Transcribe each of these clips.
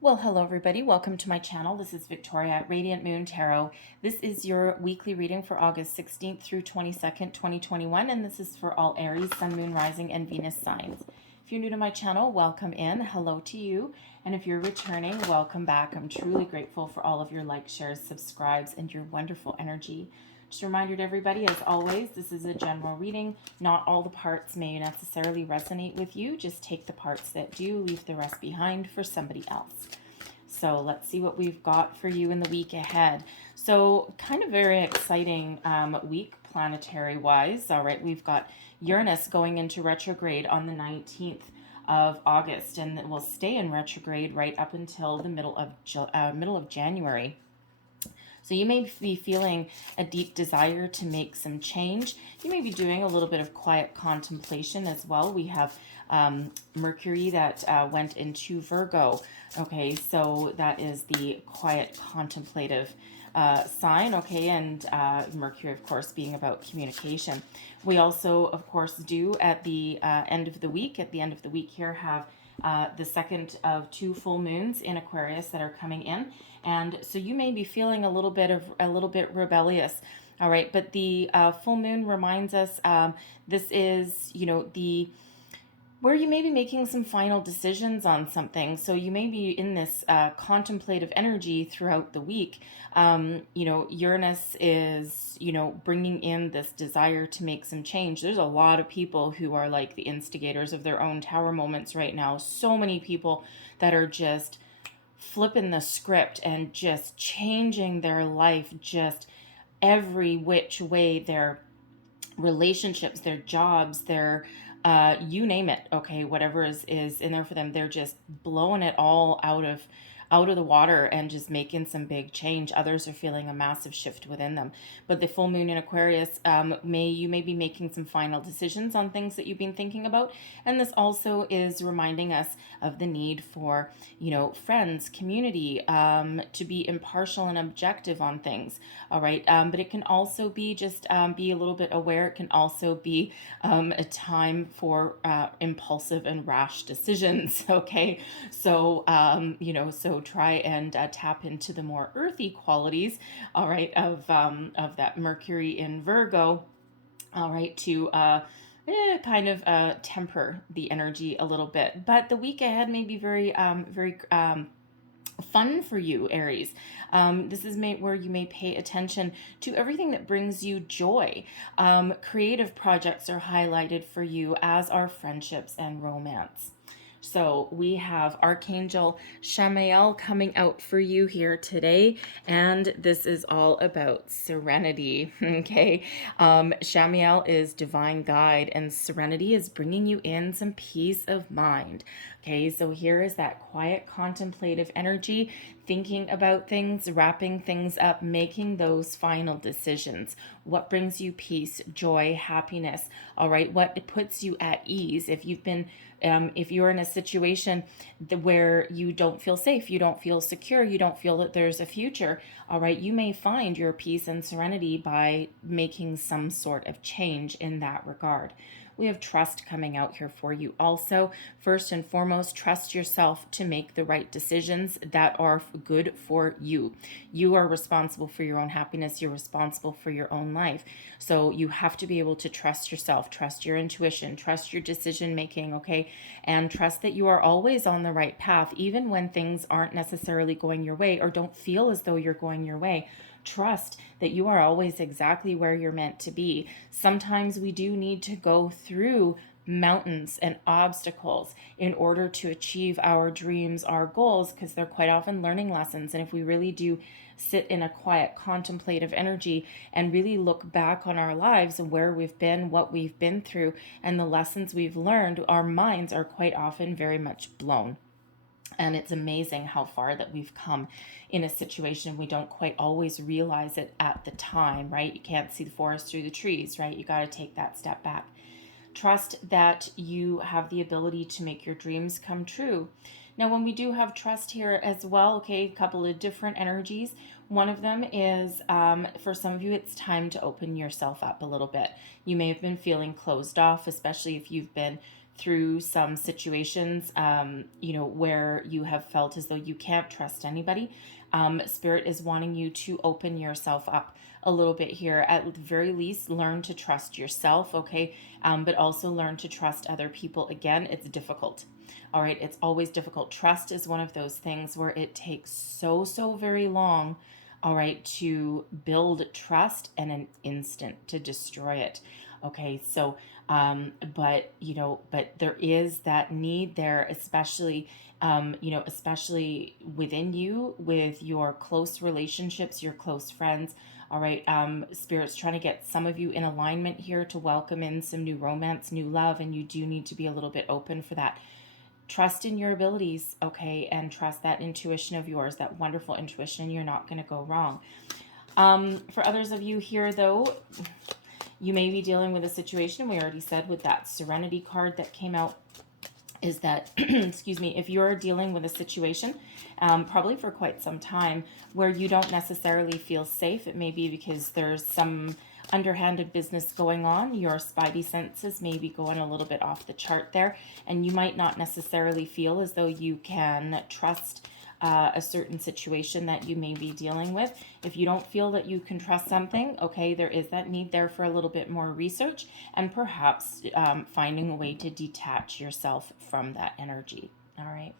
Well, hello everybody. Welcome to my channel. This is Victoria at Radiant Moon Tarot. This is your weekly reading for August 16th through 22nd, 2021, and this is for all Aries, Sun, Moon, Rising, and Venus signs. If you're new to my channel, welcome in. Hello to you. And if you're returning, welcome back. I'm truly grateful for all of your likes, shares, subscribes, and your wonderful energy. Just a reminder to everybody, as always, this is a general reading. Not all the parts may necessarily resonate with you. Just take the parts that do, leave the rest behind for somebody else. So let's see what we've got for you in the week ahead. So kind of very exciting week planetary-wise. All right, we've got Uranus going into retrograde on the 19th of August, and it will stay in retrograde right up until the middle of January. So you may be feeling a deep desire to make some change. You may be doing a little bit of quiet contemplation as well. We have Mercury that went into Virgo. Okay, so that is the quiet contemplative sign. Okay, and Mercury, of course, being about communication. We also, of course, do at the end of the week, here, have the second of two full moons in Aquarius that are coming in, and so you may be feeling a little bit rebellious. All right, but the full moon reminds us this is, the where you may be making some final decisions on something. So you may be in this contemplative energy throughout the week. Uranus is, bringing in this desire to make some change. There's a lot of people who are like the instigators of their own tower moments right now. So many people that are just flipping the script and just changing their life just every which way, their relationships, their jobs, their you name it. Okay, whatever is in there for them, they're just blowing it all out of the water and just making some big change. Others are feeling a massive shift within them. But the full moon in Aquarius, you may be making some final decisions on things that you've been thinking about. And this also is reminding us of the need for, friends, community, to be impartial and objective on things. All right. But it can also be just be a little bit aware. It can also be a time for impulsive and rash decisions. Okay. So, so try and tap into the more earthy qualities, all right, of that Mercury in Virgo, all right, to kind of temper the energy a little bit. But the week ahead may be very fun for you, Aries. This is where you may pay attention to everything that brings you joy. Creative projects are highlighted for you, as are friendships and romance. So we have Archangel Shamael coming out for you here today, and this is all about serenity. Okay, Shamael is divine guide, and serenity is bringing you in some peace of mind. Okay, so here is that quiet contemplative energy, thinking about things, wrapping things up, making those final decisions. What brings you peace, joy, happiness? All right, what puts you at ease? If you're in a situation where you don't feel safe, you don't feel secure, you don't feel that there's a future, all right, you may find your peace and serenity by making some sort of change in that regard. We have trust coming out here for you also. First and foremost, trust yourself to make the right decisions that are good for you. You are responsible for your own happiness. You're responsible for your own life. So you have to be able to trust yourself, trust your intuition, trust your decision making, okay? And trust that you are always on the right path, even when things aren't necessarily going your way or don't feel as though you're going your way. Trust that you are always exactly where you're meant to be. Sometimes we do need to go through mountains and obstacles in order to achieve our dreams, our goals, because they're quite often learning lessons. And if we really do sit in a quiet contemplative energy and really look back on our lives and where we've been, what we've been through, and the lessons we've learned, our minds are quite often very much blown. And it's amazing how far that we've come in a situation. We don't quite always realize it at the time, right? You can't see the forest through the trees, right? You got to take that step back. Trust that you have the ability to make your dreams come true. Now, when we do have trust here as well, okay, a couple of different energies. One of them is, for some of you, it's time to open yourself up a little bit. You may have been feeling closed off, especially if you've been through some situations, where you have felt as though you can't trust anybody. Spirit is wanting you to open yourself up a little bit here. At the very least, learn to trust yourself, okay? But also learn to trust other people. Again, it's difficult. All right, it's always difficult. Trust is one of those things where it takes so very long, all right, to build trust and an instant to destroy it. Okay, so but there is that need there, especially within you, with your close relationships, your close friends. All right, Spirit's trying to get some of you in alignment here to welcome in some new romance, new love, and you do need to be a little bit open for that. Trust in your abilities, okay, and trust that intuition of yours, that wonderful intuition. You're not going to go wrong. For others of you here, though, you may be dealing with a situation, we already said with that Serenity card that came out, is that, excuse me, if you're dealing with a situation, probably for quite some time, where you don't necessarily feel safe, it may be because there's some underhanded business going on. Your spidey senses may be going a little bit off the chart there, and you might not necessarily feel as though you can trust a certain situation that you may be dealing with. If you don't feel that you can trust something, okay, there is that need there for a little bit more research and perhaps finding a way to detach yourself from that energy. All right.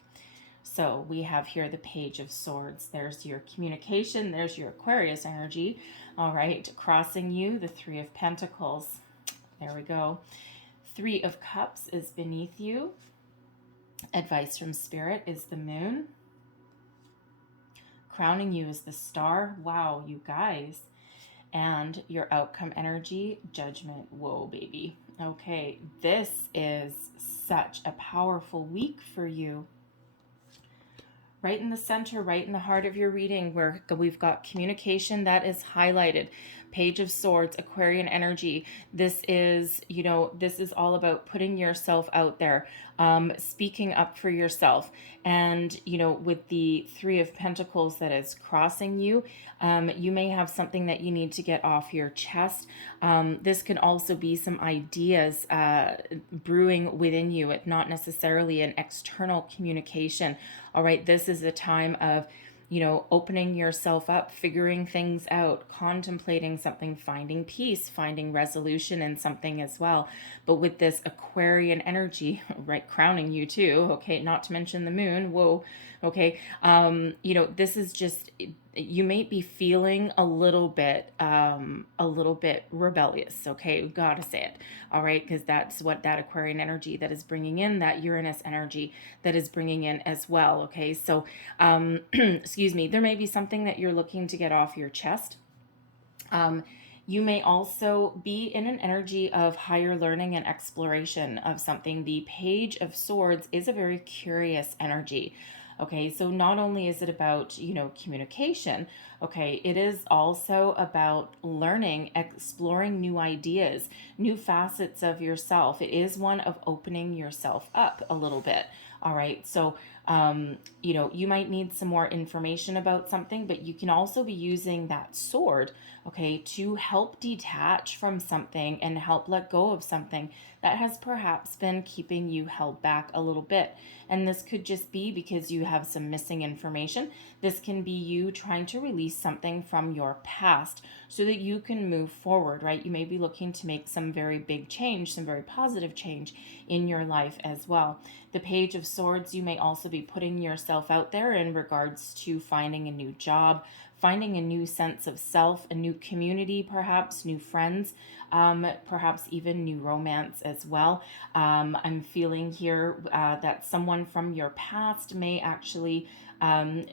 So we have here the Page of Swords. There's your communication. There's your Aquarius energy. All right. Crossing you, the Three of Pentacles. There we go. Three of Cups is beneath you. Advice from Spirit is the Moon. Crowning you is the Star. Wow, you guys. And your outcome energy, Judgment. Whoa, baby. Okay, this is such a powerful week for you. Right in the center, right in the heart of your reading, where we've got communication that is highlighted. Page of Swords, Aquarian energy. This is, this is all about putting yourself out there, speaking up for yourself. And, with the Three of Pentacles that is crossing you, you may have something that you need to get off your chest. This can also be some ideas brewing within you. It's not necessarily an external communication. All right, this is a time of, opening yourself up, figuring things out, contemplating something, finding peace, finding resolution in something as well. But with this Aquarian energy, right, crowning you too, okay, not to mention the moon, whoa, okay, this is just, you may be feeling a little bit rebellious, okay, we've got to say it, all right, because that's what that Aquarian energy that is bringing in, that Uranus energy that is bringing in as well, okay, so, excuse me, there may be something that you're looking to get off your chest. You may also be in an energy of higher learning and exploration of something. The Page of Swords is a very curious energy. Okay, so not only is it about, communication, okay, it is also about learning, exploring new ideas, new facets of yourself. It is one of opening yourself up a little bit. All right, so, you might need some more information about something, but you can also be using that sword, okay, to help detach from something and help let go of something that has perhaps been keeping you held back a little bit. And this could just be because you have some missing information. This can be you trying to release something from your past so that you can move forward, right? You may be looking to make some very big change, some very positive change in your life as well. The Page of Swords, you may also be putting yourself out there in regards to finding a new job, finding a new sense of self, a new community, perhaps new friends, perhaps even new romance as well. I'm feeling here that someone from your past may actually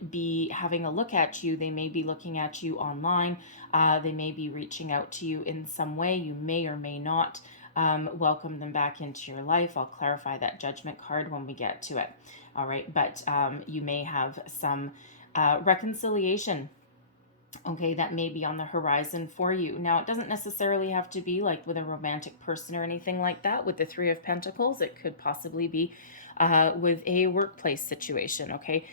be having a look at you. They may be looking at you online. They may be reaching out to you in some way. You may or may not welcome them back into your life. I'll clarify that Judgment card when we get to it. All right, but you may have some reconciliation okay, that may be on the horizon for you. Now, it doesn't necessarily have to be like with a romantic person or anything like that. With the Three of Pentacles, it could possibly be with a workplace situation, okay?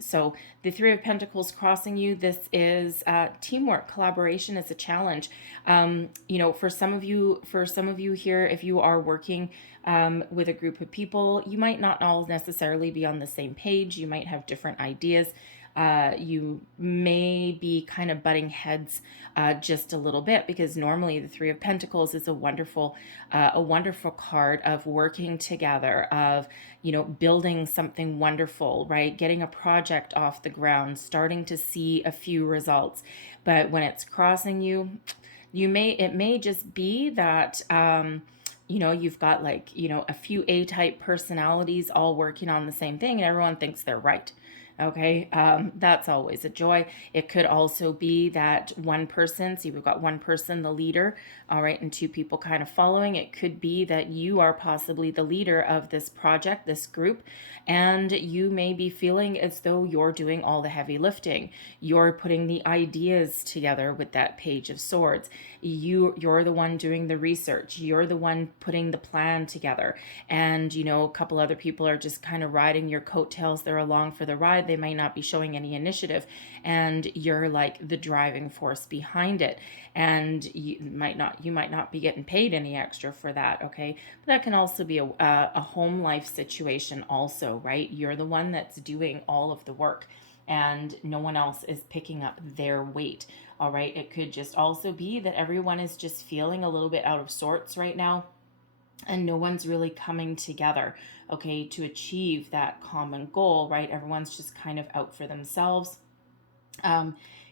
So the Three of Pentacles crossing you, this is teamwork, collaboration is a challenge. You know, for some of you here, if you are working with a group of people, you might not all necessarily be on the same page. You might have different ideas. You may be kind of butting heads just a little bit, because normally the Three of Pentacles is a wonderful card of working together, of, you know, building something wonderful, right? Getting a project off the ground, starting to see a few results. But when it's crossing you, it may just be that, you know, you've got like, you know, a few A-type personalities all working on the same thing and everyone thinks they're right. Okay, that's always a joy. It could also be that one person, see, we've got one person, the leader, all right, and two people kind of following. It could be that you are possibly the leader of this project, this group, and you may be feeling as though you're doing all the heavy lifting. You're putting the ideas together with that Page of Swords. You're the one doing the research. You're the one putting the plan together. And, you know, a couple other people are just kind of riding your coattails. They're along for the ride. They might not be showing any initiative. And you're like the driving force behind it. And you might not be getting paid any extra for that, okay? But that can also be a home life situation also, right? You're the one that's doing all of the work and no one else is picking up their weight. All right. It could just also be that everyone is just feeling a little bit out of sorts right now and no one's really coming together, okay, to achieve that common goal, right? Everyone's just kind of out for themselves.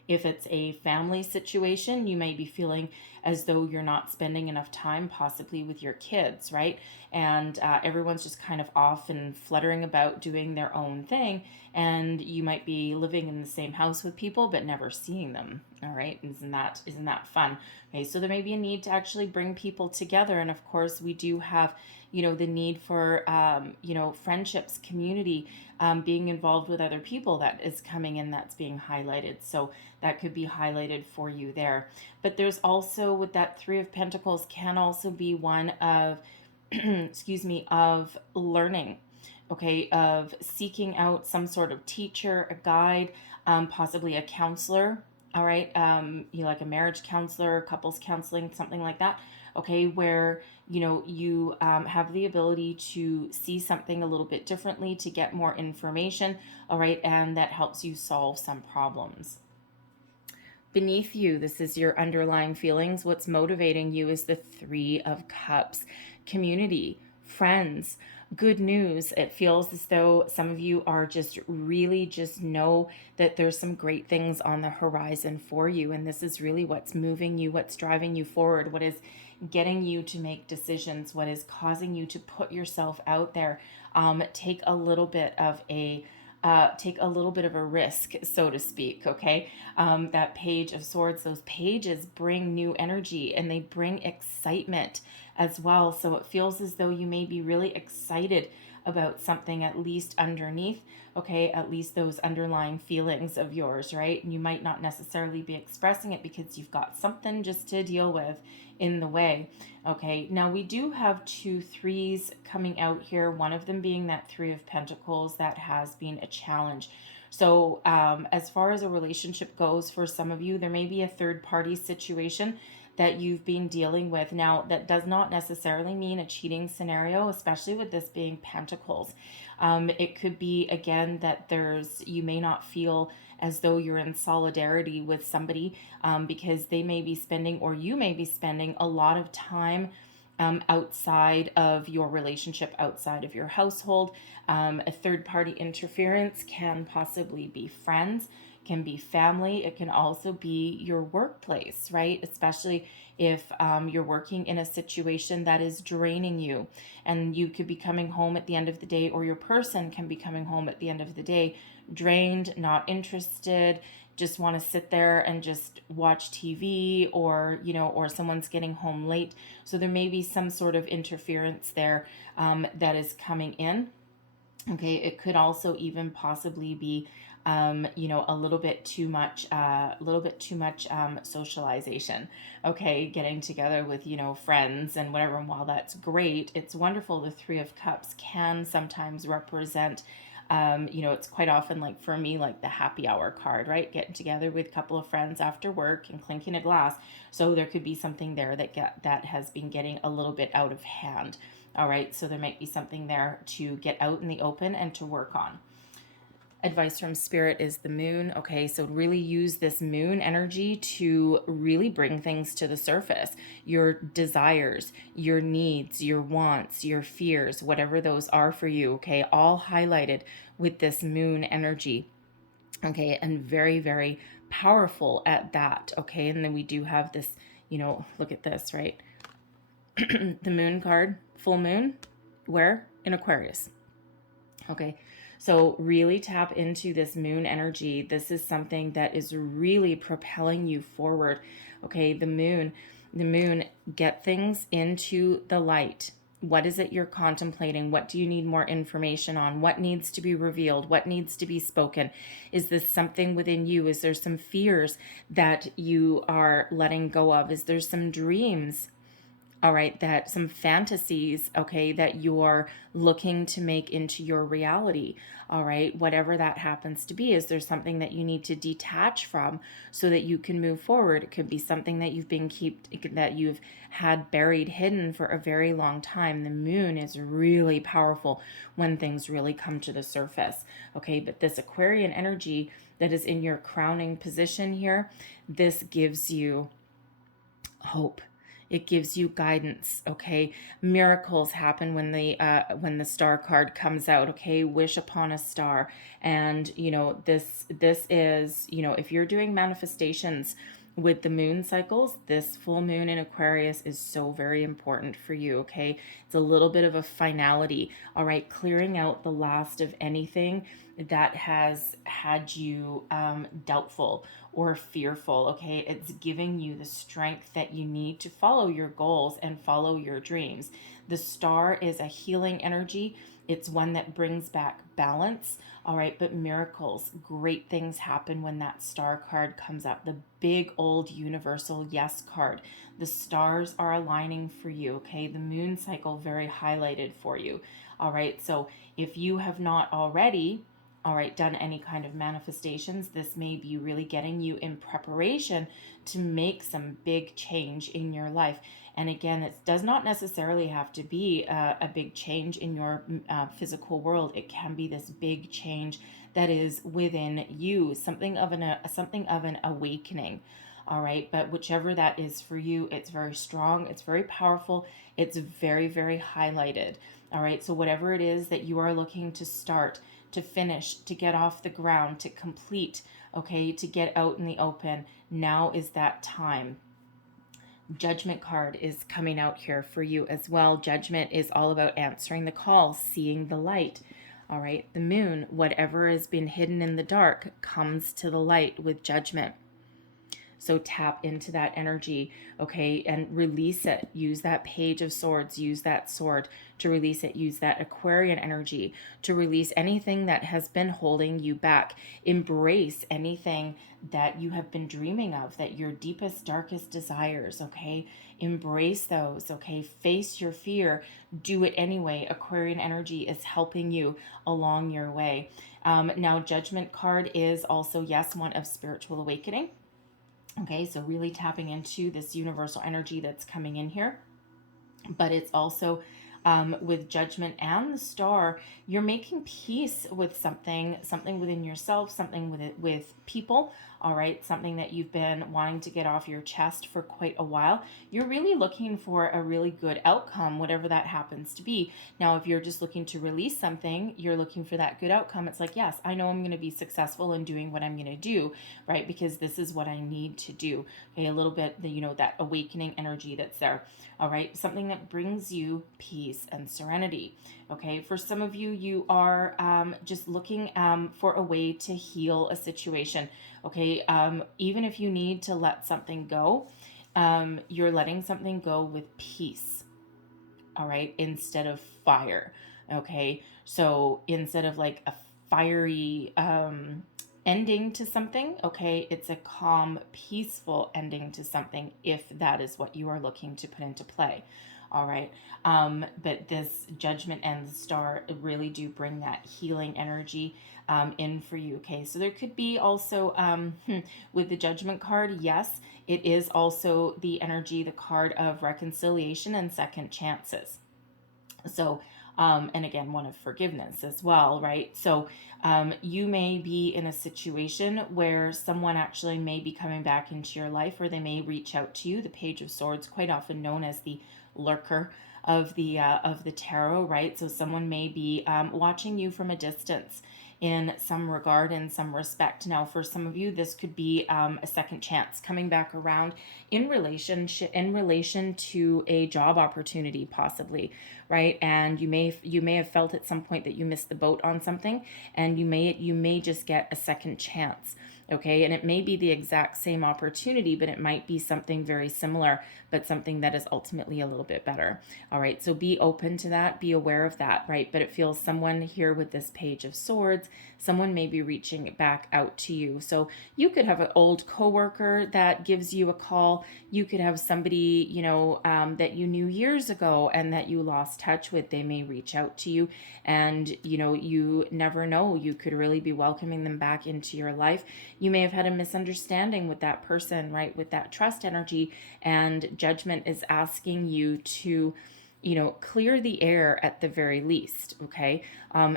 If it's a family situation, you may be feeling as though you're not spending enough time possibly with your kids, right? And everyone's just kind of off and fluttering about doing their own thing. And you might be living in the same house with people, but never seeing them. All right. Isn't that fun? Okay. So there may be a need to actually bring people together. And of course, we do have, you know, the need for, you know, friendships, community, being involved with other people that is coming in, that's being highlighted. So that could be highlighted for you there. But there's also, with that Three of Pentacles, can also be one of, excuse me, of learning, okay, of seeking out some sort of teacher, a guide, possibly a counselor, all right, you know, like a marriage counselor, couples counseling, something like that, okay, where, you know, you have the ability to see something a little bit differently, to get more information, all right, and that helps you solve some problems. Beneath you, this is your underlying feelings. What's motivating you is the Three of Cups. Community, friends, good news. It feels as though some of you are just really just know that there's some great things on the horizon for you. And this is really what's moving you, what's driving you forward, what is getting you to make decisions, what is causing you to put yourself out there. Take a little bit of a risk, so to speak, okay? That Page of Swords, those pages bring new energy and they bring excitement as well. So it feels as though you may be really excited about something, at least underneath, okay? At least those underlying feelings of yours, right? And you might not necessarily be expressing it because you've got something just to deal with in the way. Okay, now we do have two threes coming out here, one of them being that Three of Pentacles that has been a challenge. So as far as a relationship goes, for some of you, there may be a third party situation that you've been dealing with. Now, that does not necessarily mean a cheating scenario, especially with this being Pentacles. It could be, again, that you may not feel as though you're in solidarity with somebody because they may be spending, or you may be spending, a lot of time outside of your relationship, outside of your household. A third party interference can possibly be friends, can be family. It can also be your workplace, right? Especially if you're working in a situation that is draining you, and you could be coming home at the end of the day, or your person can be coming home at the end of the day drained, not interested, just want to sit there and just watch TV, or, you know, or someone's getting home late. So there may be some sort of interference there that is coming in. Okay, it could also even possibly be, you know, a little bit too much, socialization. Okay, getting together with, you know, friends and whatever. And while that's great, it's wonderful. The Three of Cups can sometimes represent, you know, it's quite often like for me, like the happy hour card, right? Getting together with a couple of friends after work and clinking a glass. So there could be something there that has been getting a little bit out of hand. All right, so there might be something there to get out in the open and to work on. Advice from Spirit is the moon. Okay, so really use this moon energy to really bring things to the surface. Your desires, your needs, your wants, your fears, whatever those are for you, okay, all highlighted with this moon energy. Okay, and very, very powerful at that. Okay, and then we do have this, you know, look at this, right? The moon card, full moon, where? In Aquarius. Okay, so really tap into this moon energy. This is something that is really propelling you forward. Okay, the moon, get things into the light. What is it you're contemplating? What do you need more information on? What needs to be revealed? What needs to be spoken? Is this something within you? Is there some fears that you are letting go of? Is there some dreams, all right, that some fantasies, okay, that you're looking to make into your reality, all right, whatever that happens to be? Is there something that you need to detach from so that you can move forward? It could be something that that you've had buried hidden for a very long time. The moon is really powerful when things really come to the surface, okay? But this Aquarian energy that is in your crowning position here, this gives you hope. It gives you guidance. Okay, miracles happen when the star card comes out. Okay, wish upon a star. And you know, this is, you know, if you're doing manifestations with the moon cycles, this full moon in Aquarius is so very important for you. Okay, it's a little bit of a finality. All right, clearing out the last of anything that has had you doubtful or fearful. Okay, it's giving you the strength that you need to follow your goals and follow your dreams. The star is a healing energy. It's one that brings back balance. All right, but miracles, great things happen when that star card comes up. The big old universal yes card. The stars are aligning for you. Okay, the moon cycle very highlighted for you. All right, so if you have not already, all right, done any kind of manifestations, this may be really getting you in preparation to make some big change in your life. And again, it does not necessarily have to be a big change in your physical world. It can be this big change that is within you, something of an awakening. All right, but whichever that is for you, it's very strong, it's very powerful, it's very, very highlighted. All right, so whatever it is that you are looking to start, to finish, to get off the ground, to complete, okay, to get out in the open, now is that time. Judgment card is coming out here for you as well. Judgment is all about answering the call, seeing the light. All right, the moon, whatever has been hidden in the dark, comes to the light with judgment. So tap into that energy, okay, and release it. Use that Page of Swords, use that sword to release it. Use that Aquarian energy to release anything that has been holding you back. Embrace anything that you have been dreaming of, that your deepest, darkest desires, okay? Embrace those, okay? Face your fear. Do it anyway. Aquarian energy is helping you along your way. Now, Judgment card is also, yes, one of spiritual awakening. Okay, so really tapping into this universal energy that's coming in here. But it's also with Judgment and the star, you're making peace with something within yourself, something with people. All right, something that you've been wanting to get off your chest for quite a while. You're really looking for a really good outcome, whatever that happens to be. Now, if you're just looking to release something, you're looking for that good outcome. It's like, yes, I know I'm going to be successful in doing what I'm going to do, right? Because this is what I need to do. Okay, a little bit, that awakening energy that's there. All right, something that brings you peace and serenity. Okay, for some of you, you are just looking for a way to heal a situation. Okay, even if you need to let something go, you're letting something go with peace. All right, instead of fire. Okay, so instead of like a fiery ending to something, okay, it's a calm, peaceful ending to something if that is what you are looking to put into play. All right. But this Judgment and the Star really do bring that healing energy in for you. Okay. So there could be also, with the Judgment card, yes, it is also the energy, the card of reconciliation and second chances. So, and again, one of forgiveness as well, right? So, you may be in a situation where someone actually may be coming back into your life, or they may reach out to you. The Page of Swords, quite often known as the lurker of the tarot, right? So, someone may be watching you from a distance in some regard, in some respect. Now, for some of you, this could be a second chance coming back around in relation to a job opportunity, possibly, right? And you may have felt at some point that you missed the boat on something, and you may just get a second chance. Okay, and it may be the exact same opportunity, but it might be something very similar, but something that is ultimately a little bit better. All right, so be open to that, be aware of that, right? But it feels someone here with this Page of Swords, someone may be reaching back out to you. So you could have an old coworker that gives you a call. You could have somebody, that you knew years ago and that you lost touch with. They may reach out to you, and you never know. You could really be welcoming them back into your life. You may have had a misunderstanding with that person, right? With that trust energy, and Judgment is asking you to clear the air at the very least. Okay.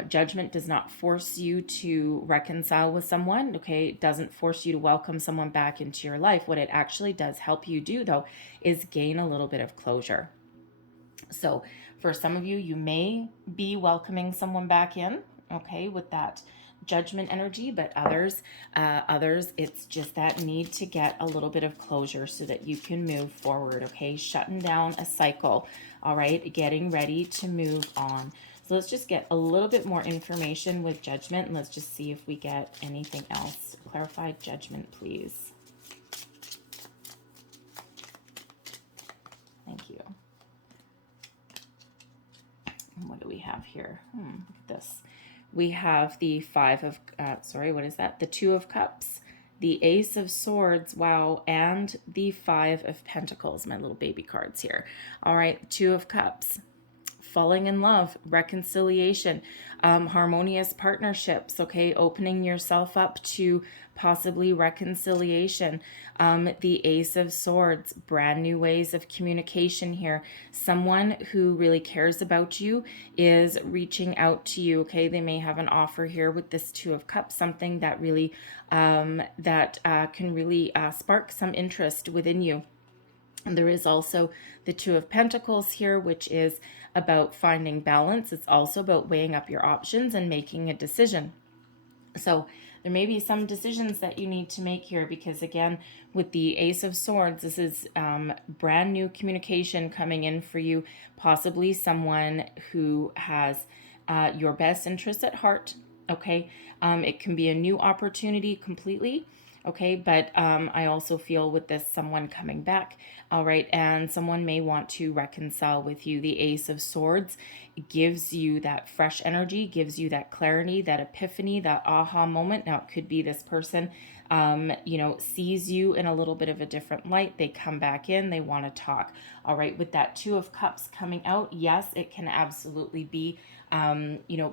Judgment does not force you to reconcile with someone. Okay. It doesn't force you to welcome someone back into your life. What it actually does help you do, though, is gain a little bit of closure. So for some of you, you may be welcoming someone back in, okay, with that Judgment energy, but others, it's just that need to get a little bit of closure so that you can move forward, okay? Shutting down a cycle, all right? Getting ready to move on. So let's just get a little bit more information with Judgment, and let's just see if we get anything else. Clarified Judgment, please. Thank you. What do we have here? Look at this. We have the the Two of Cups, the Ace of Swords, wow, and the Five of Pentacles, my little baby cards here. All right, Two of Cups. Falling in love, reconciliation, harmonious partnerships, okay, opening yourself up to possibly reconciliation. The Ace of Swords, brand new ways of communication here. Someone who really cares about you is reaching out to you, okay? They may have an offer here with this Two of Cups, something that really, can really spark some interest within you. And there is also the Two of Pentacles here, which is about finding balance. It's also about weighing up your options and making a decision. So there may be some decisions that you need to make here, because again, with the Ace of Swords, this is brand new communication coming in for you, possibly someone who has your best interests at heart, okay? It can be a new opportunity completely. Okay, but I also feel with this someone coming back, all right, and someone may want to reconcile with you. The Ace of Swords gives you that fresh energy, gives you that clarity, that epiphany, that aha moment. Now, it could be this person, sees you in a little bit of a different light. They come back in, they want to talk. All right, with that Two of Cups coming out, yes, it can absolutely be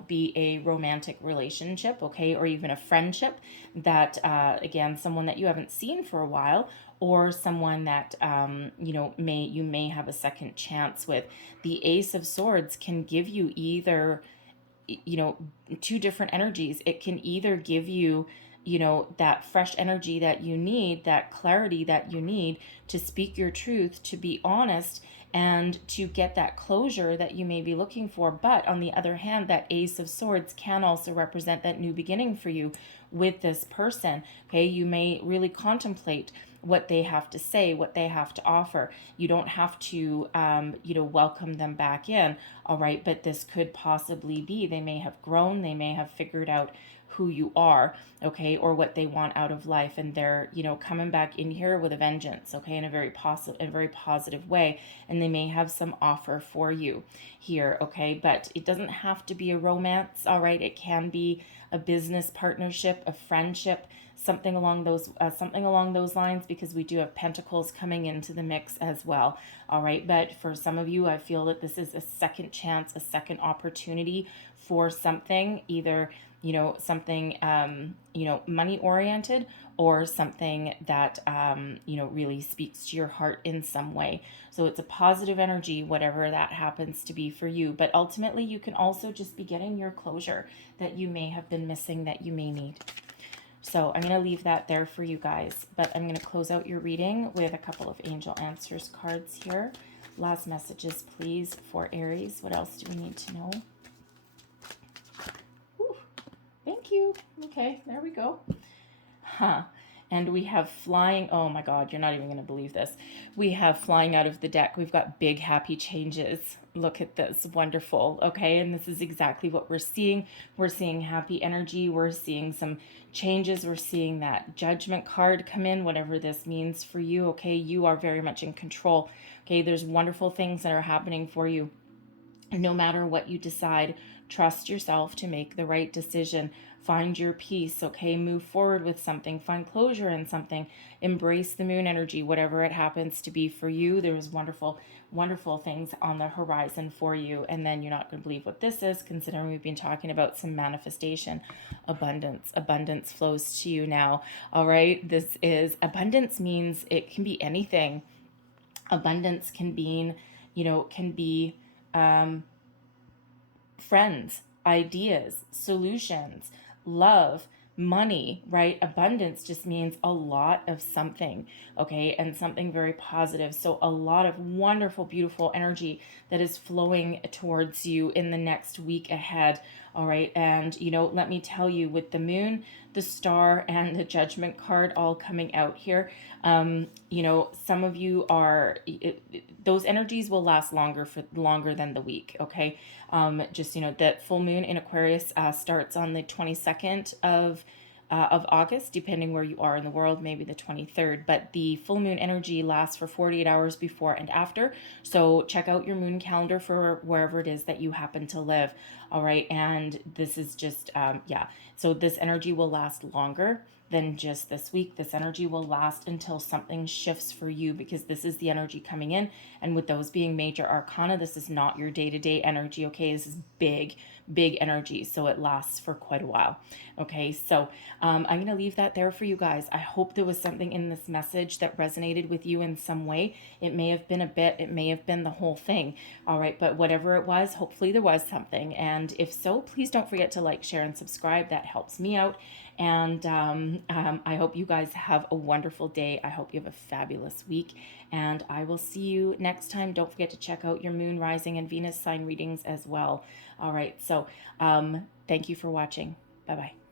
be a romantic relationship, okay, or even a friendship that, again, someone that you haven't seen for a while, or someone that, you may have a second chance with. The Ace of Swords can give you either, two different energies. It can either give you, that fresh energy that you need, that clarity that you need to speak your truth, to be honest, and to get that closure that you may be looking for. But on the other hand, that Ace of Swords can also represent that new beginning for you with this person. Okay, you may really contemplate what they have to say, what they have to offer. You don't have to, welcome them back in. All right, but this could possibly be, they may have grown, they may have figured out who you are, okay, or what they want out of life, and they're, you know, coming back in here with a vengeance, okay, in a very positive way, and they may have some offer for you here, okay, but it doesn't have to be a romance, all right, it can be a business partnership, a friendship, something along those lines, because we do have pentacles coming into the mix as well, all right. But for some of you, I feel that this is a second chance, a second opportunity for something, either, you know, something you know, money oriented, or something that you know, really speaks to your heart in some way. So it's a positive energy, whatever that happens to be for you. But ultimately, you can also just be getting your closure that you may have been missing, that you may need. So I'm going to leave that there for you guys, but I'm going to close out your reading with a couple of angel answers cards here. Last messages, please, for Aries. What else do we need to know? Whew, thank you. Okay, there we go. And we have flying. Oh my God, you're not even going to believe this. We have flying out of the deck. We've got big happy changes. Look at this. Wonderful. Okay. And this is exactly what we're seeing. We're seeing happy energy. We're seeing some changes. We're seeing that judgment card come in, whatever this means for you. Okay. You are very much in control. Okay. There's wonderful things that are happening for you. No matter what you decide, trust yourself to make the right decision. Find your peace, okay? Move forward with something. Find closure in something. Embrace the moon energy, whatever it happens to be for you. There's wonderful, wonderful things on the horizon for you. And then you're not going to believe what this is, considering we've been talking about some manifestation. Abundance. Abundance flows to you now, all right? This is, abundance means it can be anything. Abundance can be, you know, can be friends, ideas, solutions, love, money, right? Abundance just means a lot of something, okay? And something very positive. So a lot of wonderful, beautiful energy that is flowing towards you in the next week ahead, all right? And, you know, let me tell you, with the moon, the star, and the judgment card all coming out here, you know, some of you are, those energies will last longer than the week, okay? Just, you know, that full moon in Aquarius starts on the 22nd of August, depending where you are in the world, maybe the 23rd. But the full moon energy lasts for 48 hours before and after. So check out your moon calendar for wherever it is that you happen to live. All right. And this is just, yeah. So this energy will last longer than just this week. This energy will last until something shifts for you, because this is the energy coming in. And with those being major arcana, this is not your day-to-day energy, okay? This is big, big energy, so it lasts for quite a while, okay? So I'm going to leave that there for you guys. I hope there was something in this message that resonated with you in some way. It may have been a bit, it may have been the whole thing, all right? But whatever it was, hopefully there was something. And if so, please don't forget to like, share, and subscribe. That helps me out. And I hope you guys have a wonderful day. I hope you have a fabulous week. And I will see you next time. Don't forget to check out your moon, rising, and Venus sign readings as well. All right. So thank you for watching. Bye-bye.